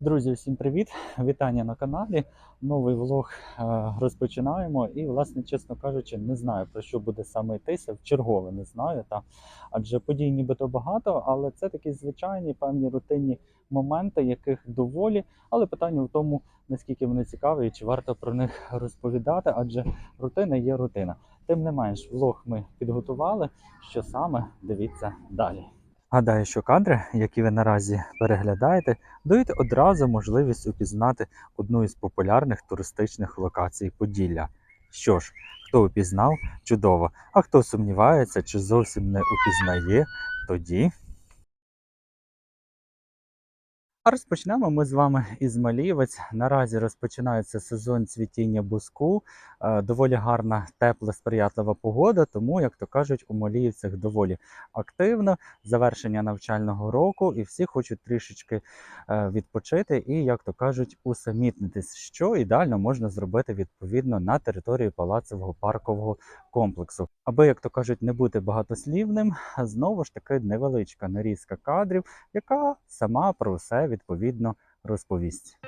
Друзі, всім привіт! Вітання на каналі. Новий влог е, розпочинаємо. І, власне, чесно кажучи, не знаю про що буде саме йтися. В чергове не знаю. Та адже подій нібито багато, але це такі звичайні певні рутинні моменти, яких доволі. Але питання в тому, наскільки вони цікаві і чи варто про них розповідати, адже рутина є рутина. Тим не менш, влог ми підготували. Що саме дивіться далі. Гадаю, що кадри, які ви наразі переглядаєте, дають одразу можливість упізнати одну із популярних туристичних локацій Поділля. Що ж, хто упізнав, чудово, а хто сумнівається чи зовсім не упізнає, тоді. А розпочнемо ми з вами із Малівець. Наразі розпочинається сезон цвітіння буску. Е, Доволі гарна, тепла, сприятлива погода, тому, як то кажуть, у Маліївцях доволі активно. Завершення навчального року, і всі хочуть трішечки е, відпочити і, як то кажуть, усамітнитись, що ідеально можна зробити відповідно на території палацового паркового комплексу. Аби, як то кажуть, не бути багатослівним, знову ж таки невеличка нарізка кадрів, яка сама про все відповідно розповість.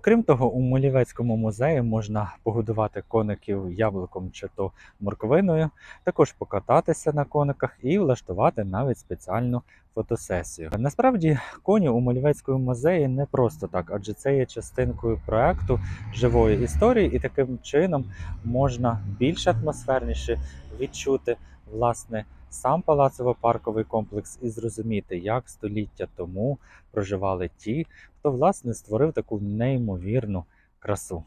Окрім того, у Молівецькому музеї можна погодувати коників яблуком чи то морквиною, також покататися на кониках і влаштувати навіть спеціальну фотосесію. Насправді, коні у Молівецькому музеї не просто так, адже це є частинкою проекту живої історії, і таким чином можна більш атмосферніше відчути власне сам палацово-парковий комплекс і зрозуміти, як століття тому проживали ті, хто власне створив таку неймовірну красу.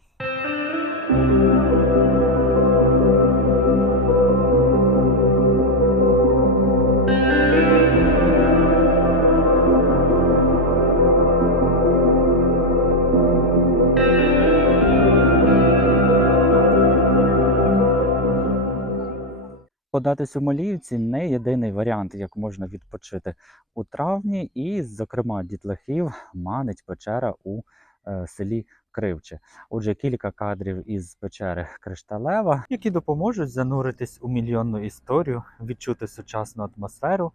Податись у Маліївці не єдиний варіант, як можна відпочити у травні, і, зокрема, дітлахів манить печера у е, селі Кривче. Отже, кілька кадрів із печери Кришталева, які допоможуть зануритись у мільйонну історію, відчути сучасну атмосферу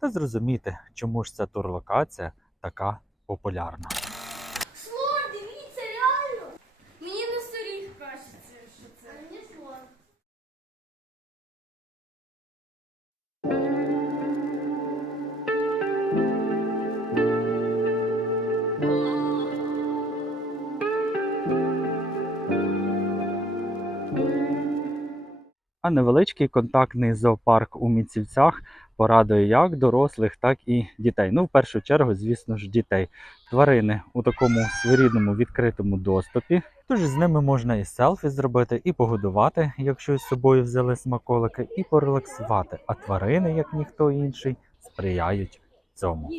та зрозуміти, чому ж ця турлокація така популярна. А невеличкий контактний зоопарк у Міцівцях порадує як дорослих, так і дітей. Ну, в першу чергу, звісно ж, дітей. Тварини у такому своєрідному відкритому доступі. Тож з ними можна і селфі зробити, і погодувати, якщо з собою взяли смаколики, і порелаксувати. А тварини, як ніхто інший, сприяють цьому.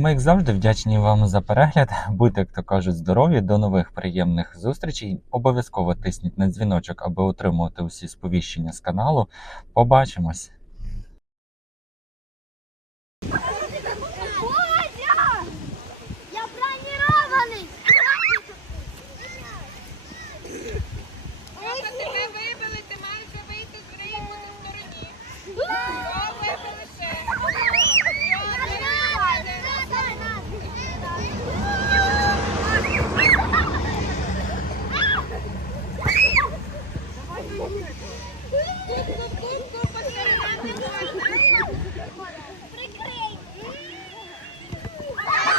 Ми, як завжди, вдячні вам за перегляд. Будьте, як то кажуть, здорові. До нових приємних зустрічей. Обов'язково тисніть на дзвіночок, аби отримувати усі сповіщення з каналу. Побачимось!